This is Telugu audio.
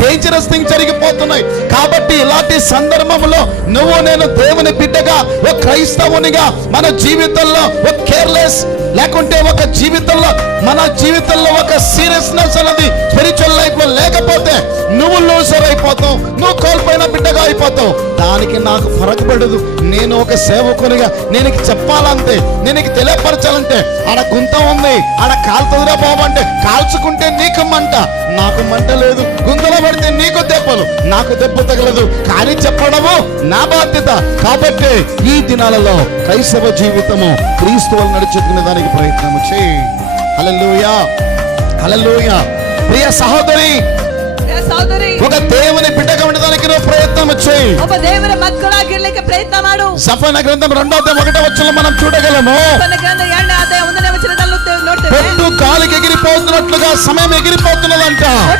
Dangerous thing జరిగిపోతున్నాయి. కాబట్టి ఇలాంటి సందర్భంలో నువ్వు నేను దేవుని బిడ్డగా, ఒక క్రైస్తవునిగా మన జీవితంలో ఒక కేర్లెస్ లేకుంటే ఒక జీవితంలో మన జీవితంలో ఒక సీరియస్నెస్ అనేది స్పిరిచువల్ లైఫ్ లో లేకపోతే నువ్వు లూజర్ అయిపోతావు, నువ్వు కోల్పోయిన బిడ్డగా అయిపోతావు. దానికి నాకు ఫరక్ పడదు. నేను ఒక సేవకునిగా నేను చెప్పాలంటే, నేను తెలియపరచాలంటే ఆడ గుంత ఉంది, ఆడ కాలుతుందిరా బాబు అంటే కాల్చుకుంటే నీకు మంట, నాకు మంట లేదు. గుంతలో పడితే నీకు దెబ్బలు, నాకు దెబ్బ తగలదు. కానీ చెప్పడము నా బాధ్యత. కాబట్టి ఈ దినాలలో క్రైస్తవ జీవితము క్రీస్తువులు నడుచుకునే దానికి ప్రయత్నం చేయి. హల్లెలూయా, హల్లెలూయా. ప్రియ సహోదరి, ఒక దేవుని బిడ్డగా ఉండడానికి నువ్వు ప్రయత్నం చేయి. ಒಬ್ಬ ದೇವರ ಮಕ್ಕಳಾಗಿರ್ಲಿಕ್ಕೆ ಪ್ರಯತ್ನ ಮಾಡು. ಸಫನ ಗ್ರಂಥం 2:1 మనం చూడగలము. ಸಫನ ಗ್ರಂಥ 2:1 ವಚನದಲ್ಲಿ ನೋಡ್ತೇವೆ. పొట్టు గాలికి ఎగిరిపోతున్నట్లుగా సమయం ఎగిరిపోతున్నదంట.